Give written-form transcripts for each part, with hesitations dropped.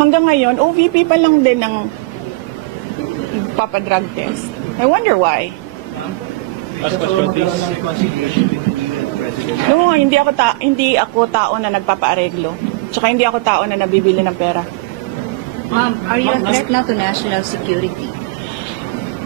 hanggang ngayon, OVP pa lang din ng papadrug test. I wonder why. Last question, please. No, hindi ako tao na nagpapaareglo. Tsaka hindi ako tao na nabibili ng pera. Ma'am, are you a threat now to national security?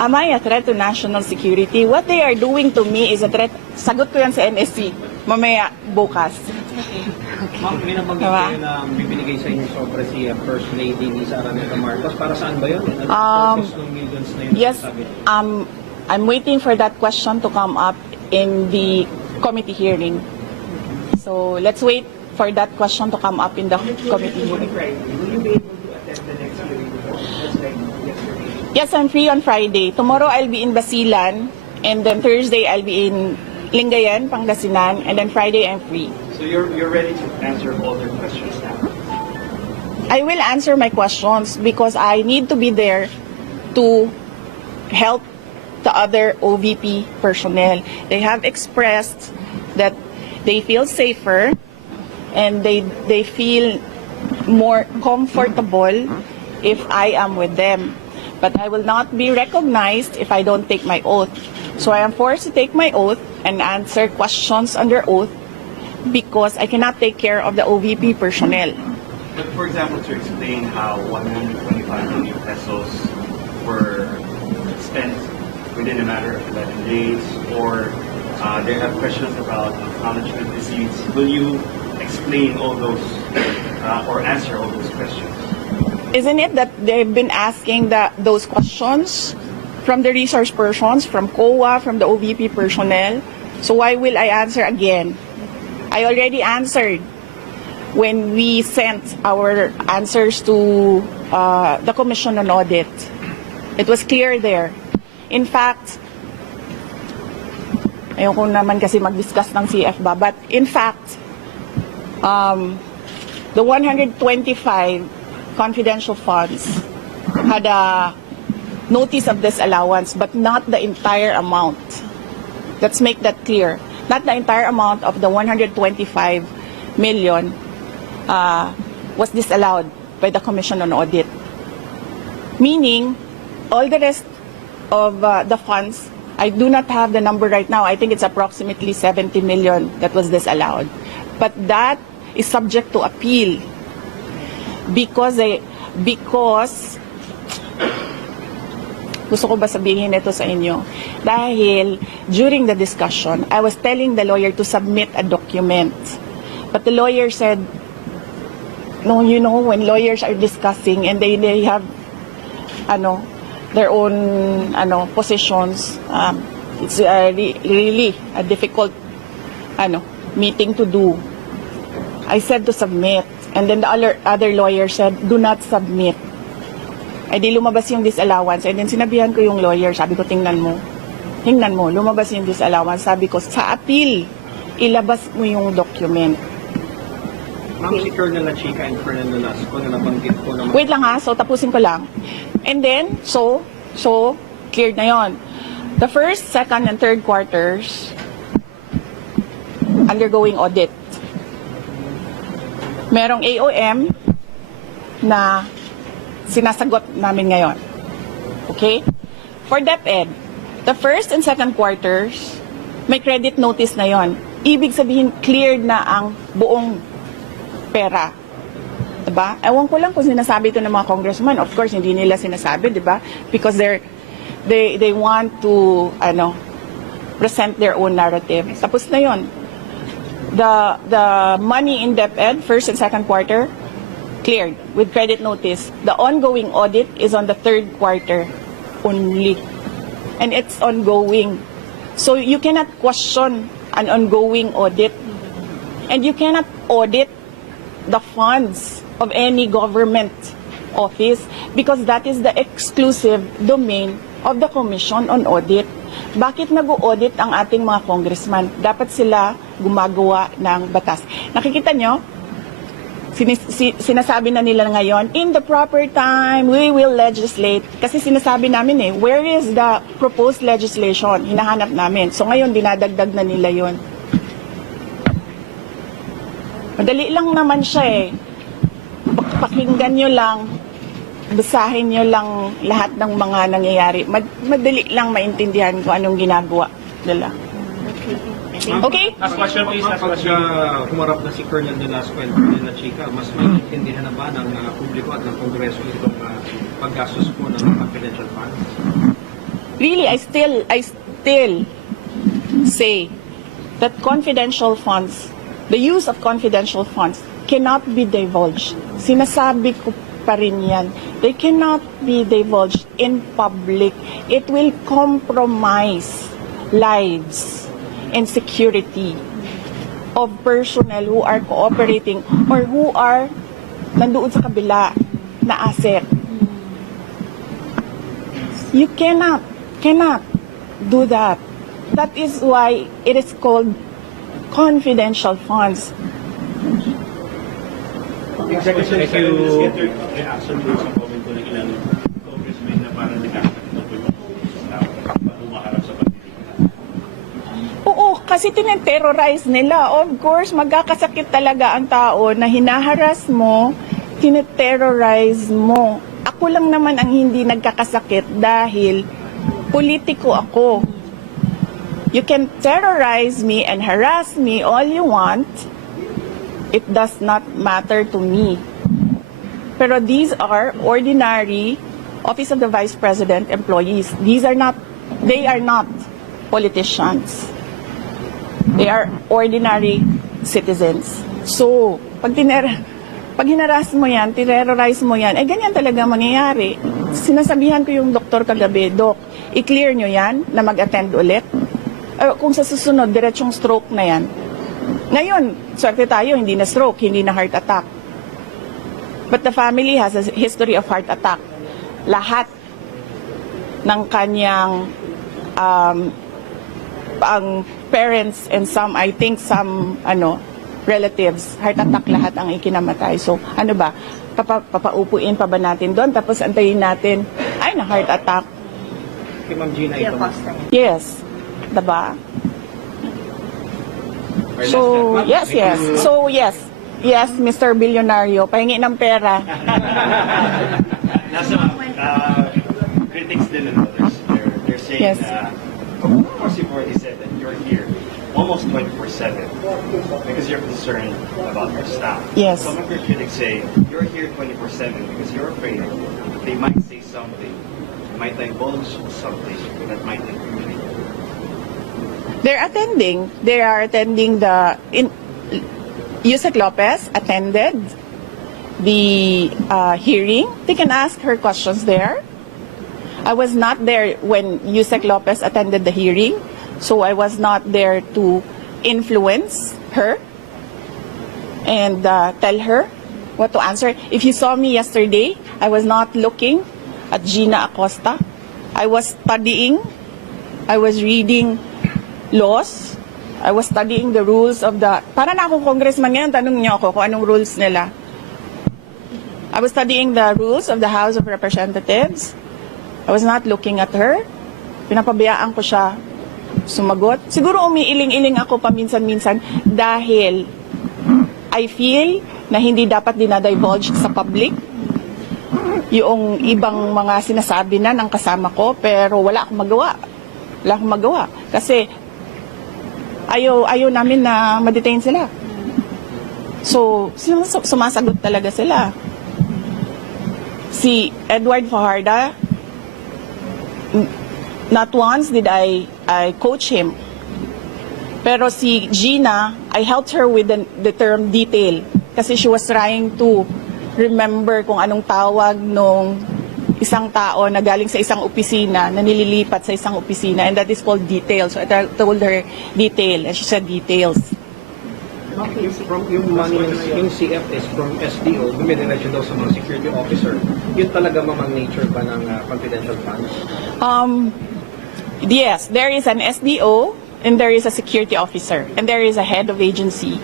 Am I a threat to national security? What they are doing to me is a threat. Sagot ko yan sa NSC. Mamaya, bukas. Ma'am, may nabanggit Diba? kayo na bibinigay sa inyo sobre si First Lady ni Sara Neta Marcos. Para saan ba yun? Purpose ng millions na yun? Yes, sabi? I'm waiting for that question to come up in the committee hearing. So let's wait for that question to come up in the committee hearing. Yes, I'm free on Friday. Tomorrow I'll be in Basilan, and then Thursday I'll be in Lingayen, Pangasinan, and then Friday I'm free. So you're ready to answer all their questions now? I will answer my questions because I need to be there to help the other OVP personnel. They have expressed that they feel safer and they feel more comfortable if I am with them. But I will not be recognized if I don't take my oath. So I am forced to take my oath and answer questions under oath because I cannot take care of the OVP personnel. But for example, to explain how 125 million pesos were spent within a matter of 11 days, or they have questions about management receipts, will you explain all those or answer all those questions? Isn't it that they've been asking those questions from the resource persons, from COA, from the OVP personnel? So why will I answer again? I already answered when we sent our answers to the Commission on Audit. It was clear there. In fact, ayoko naman kasi mag-discuss ng CF ba, but in fact, the 125 confidential funds had a notice of disallowance, but not the entire amount. Let's make that clear. Not the entire amount of the 125 million was disallowed by the Commission on Audit. Meaning, all the rest of the funds, I do not have the number right now. I think it's approximately 70 million that was disallowed. But that is subject to appeal because gusto ko ba sabihin ito sa inyo? Dahil during the discussion, I was telling the lawyer to submit a document. But the lawyer said, no, you know, when lawyers are discussing and they have their own positions, it's really a difficult meeting to do. I said to submit, and then the other lawyer said, do not submit. Ay di lumabas yung disallowance, and then sinabihan ko yung lawyer, sabi ko, tingnan mo, lumabas yung disallowance. Sabi ko, sa appeal, ilabas mo yung document. Ma'am, si Colonel Lachica and Colonel Nolasco na nabanggit ko naman. Wait lang ha, so tapusin ko lang. And then, so cleared na yon. The first, second, and third quarters, undergoing audit. Merong AOM na sinasagot namin ngayon. Okay? For DepEd, the first and second quarters, may credit notice na yon. Ibig sabihin, cleared na ang buong pera. Diba? Ewan ko lang kung sinasabi ito ng mga congressman. Of course, hindi nila sinasabi, diba? Because they want to present their own narrative. Tapos na yon. The money in DepEd, first and second quarter, cleared with credit notice. The ongoing audit is on the third quarter only. And it's ongoing. So you cannot question an ongoing audit. And you cannot audit the funds of any government office because that is the exclusive domain of the Commission on Audit. Bakit nag-audit ang ating mga congressman? Dapat sila gumagawa ng batas. Nakikita nyo? Sinasabi na nila ngayon, in the proper time, we will legislate. Kasi sinasabi namin where is the proposed legislation? Hinahanap namin. So ngayon, dinadagdag na nila yon. Madali lang naman siya pakinggan nyo lang, basahin nyo lang lahat ng mga nangyayari. Madali lang maintindihan kung anong ginagawa nila. Okay? Last question please. Kapag humarap na si Colonel Velasco and Colonel Chica, mas maintindihan na ba ng publiko at ng Kongreso itong paggastos po ng confidential funds? Really, I still say that confidential funds, the use of confidential funds cannot be divulged. Sinasabi ko pa rin yan. They cannot be divulged in public. It will compromise lives and security of personnel who are cooperating or who are nandoon sa kabila na asset. You cannot do that. That is why it is called confidential funds. Secretary, can you just get your reaction dun sa comment ko ng ilang congressmen na parang nagkakaroon na humaharap sa pagdiliman? Oo, kasi tineterrorize nila. Of course, magkakasakit talaga ang tao na hinaharas mo, tineterrorize mo. Ako lang naman ang hindi nagkakasakit dahil politiko ako. You can terrorize me and harass me all you want. It does not matter to me. Pero these are ordinary Office of the Vice President employees. They are not politicians. They are ordinary citizens. So, pag hinaras mo yan, terrorize mo yan, ganyan talaga mangyayari. Sinasabihan ko yung doktor kagabi, Dok, i-clear nyo yan na mag-attend ulit. Kung sa susunod, diretsong stroke na yan. Ngayon, swerte tayo, hindi na stroke, hindi na heart attack. But the family has a history of heart attack. Lahat ng kanyang ang parents and some, I think some relatives, heart attack lahat ang ikinamatay. So, ano ba? Papaupuin pa ba natin doon? Tapos antayin natin, ay na heart attack. Kay Ma'am Gina ito. Yes. Diba? So, yes. So, yes. Yes, Mr. Billionario, pahingi ng pera. Nasa critics din and others, they're saying Yes. of course you've already said that you're here almost 24/7 because you're concerned about your staff. Yes. Some of your critics say you're here 24/7 because you're afraid they might say something, might divulge something that might incriminate you. They are attending Yusek Lopez attended the hearing. They can ask her questions there. I was not there when Yusek Lopez attended the hearing, so I was not there to influence her and tell her what to answer. If you saw me yesterday, I was not looking at Gina Acosta. I was studying. I was reading laws. I was studying the rules of the... Para na akong congressman ngayon, tanong niyo ako kung anong rules nila. I was studying the rules of the House of Representatives. I was not looking at her. Pinapabayaan ko siya sumagot. Siguro umiiling-iling ako paminsan-minsan dahil I feel na hindi dapat dinadivulge sa public yung ibang mga sinasabi na ng kasama ko, pero wala akong magawa. Wala akong magawa. Kasi ayaw namin na ma-detain sila. So, sumasagot talaga sila. Si Edward Fajardo, not once did I coach him. Pero si Gina, I helped her with the term detail. Kasi she was trying to remember kung anong tawag nung isang tao na galing sa isang opisina, na nililipat sa isang opisina, and that is called detail. So I told her detail, and she said details. Yung money, yung CF is from SDO, dumidiretso daw sa mga security officer. Yun talaga mamang nature ba ng confidential funds? Yes, there is an SDO, and there is a security officer, and there is a head of agency.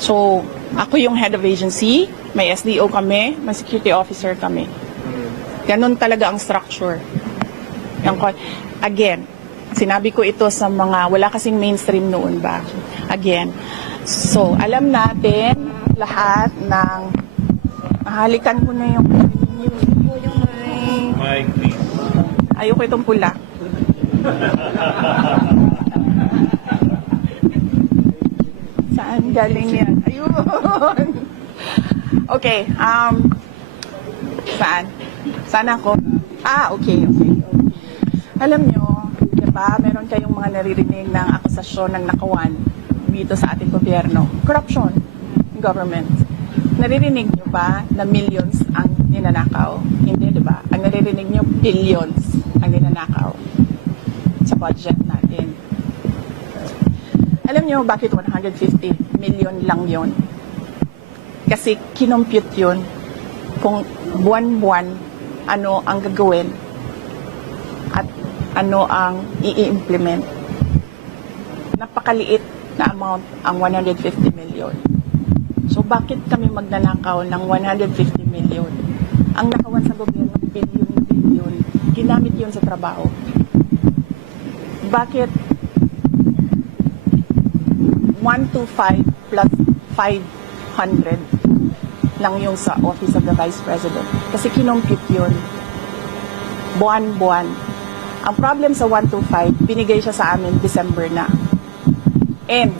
So, ako yung head of agency, may SDO kami, may security officer kami. Ganon talaga ang structure. Again, sinabi ko ito sa mga, wala kasing mainstream noon ba? Again, so alam natin lahat ng Halikan ko na yung news. Po yung may... Mike, please. Ayoko itong pula. Saan galing yan? Ayun. Okay. Saan? Saan ako? Okay. Alam nyo, di ba, meron kayong mga naririnig ng akusasyon ng nakawan dito sa ating gobyerno. Corruption in government. Naririnig nyo ba na millions ang ninanakaw? Hindi, di ba? Ang naririnig nyo, billions ang ninanakaw sa budget natin. Alam nyo bakit 150 million lang yon? Kasi kinompute yun kung buwan-buwan ano ang gagawin at ano ang i-implement. Napakaliit na amount ang 150 million. So bakit kami magnanakaw ng 150 million? Ang nakawan sa gobyerno, billion. Ginamit yun sa trabaho. Bakit 125 plus 500 lang yung sa Office of the Vice President? Kasi kinompute yun buwan-buwan. Ang problem sa 125, binigay siya sa amin December na. And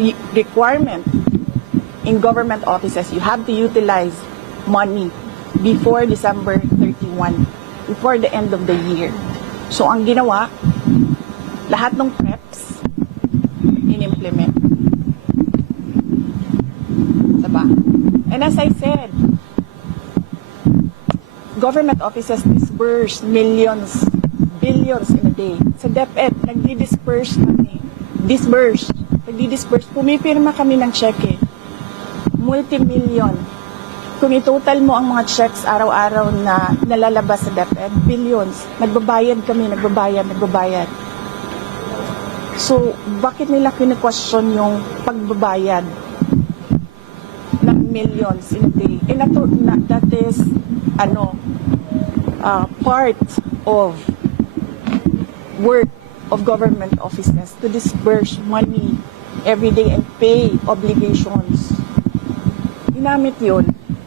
the requirement in government offices, you have to utilize money before December 31, before the end of the year. So ang ginawa, lahat ng preps in-implement. Diba? And as I said, government offices disperse millions, billions in a day. Sa DepEd, nagdi-disperse kami. Nagdi-disperse. Pumipirma kami ng cheque. Multi-million. Kung i-total mo ang mga checks araw-araw na nalalabas sa DepEd, billions. Nagbabayad kami, nagbabayad. So, bakit nila kine-question yung pagbabayad ng millions in a day? And that is, part of work of government offices to disperse money every day and pay obligations. Ginamit yun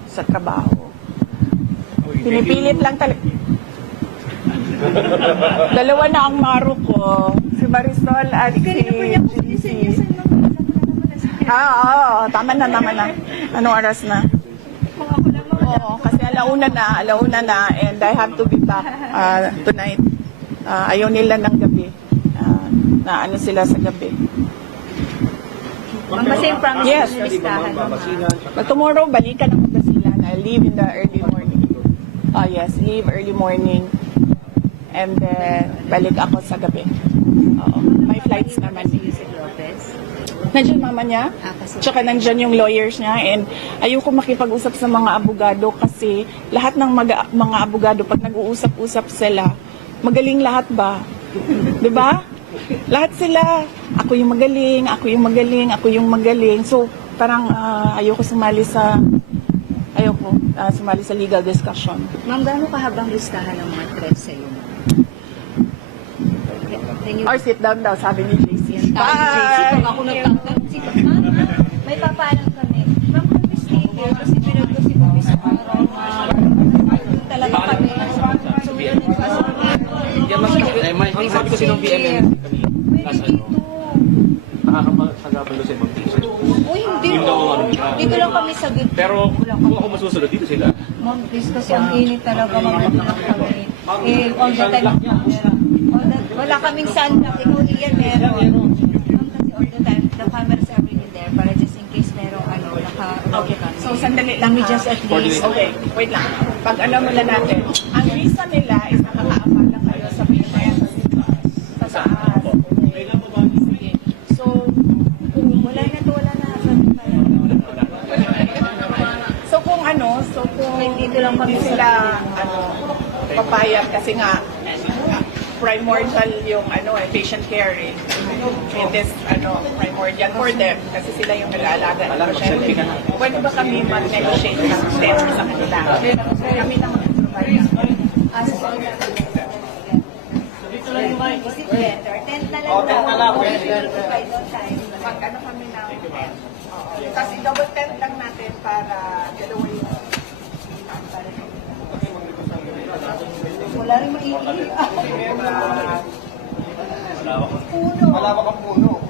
sa trabaho. Pinipilit lang talaga. Dalawa na ang maro ko. Si Marisol at si GC. Tama na. Anong oras na? Oo, kasi alauna na, and I have to be back tonight. Ayaw nila ng gabi. Na ano sila sa gabi. Ma'am, basta yung promise Yes. na listahan mo, ma'am. But tomorrow, balikan ako Basilan. I leave in the early morning. Yes, leave early morning. And then, balik ako sa gabi. Oo. May flights naman. Si Yusek Lopez. Nandiyan mama niya. Kasi Tsaka nandiyan yung lawyers niya. And ayoko makipag-usap sa mga abogado kasi lahat ng mga abogado, pag nag-uusap-usap sila, magaling lahat ba? 'Di ba? Lahat sila, ako yung magaling. So, parang ayoko sumali sa legal discussion. Ma'am, gaano kahabang listahan ng mga threats sa'yo? Can you... Or sit down daw, sabi ni JC. Yan, tayo, JC, pag ako nagpapag-sit. Ma'am, may papaalam kami. Ma'am, kami stay here kasi pinag ko si Bobby sa araw. Talaga kami. So, yun yung Sabi ko sinong PMM. Pwede dito. Nakakapagsasabi ko sa ibang teacher. Uy, hindi. Dito lang kami sa gitna. Pero kung ako masusunod dito sila. Ma'am, please, kasi ang init talaga, ma'am, kami. All the time, wala kaming sunblock. Ikaw yan, meron. Ma'am, kasi all the time, the cameras are really there para just in case merong Okay. So, sandali lang. Let me just at least. Okay, wait lang. Pag muna natin. Ang reason nila is nakakaapal lang kayo sa PMS. Sa taas. Sige. So, kung Wala na. dito lang kami sila, papayag kasi nga, primordial yung patient care eh. It is primordial for them kasi sila yung nag-aalaga ng pasyente. Pwede ba kami mag-negotiate ng test sa kanila? Kami lang mag-provide. Dito lang yung mic. Is it better? Tent na lang daw. Mag-ano kami ng tent. Kasi double tent lang natin para dalawa yung Wala rin maiiyak. Malawak. Puno. Malawak ang puno.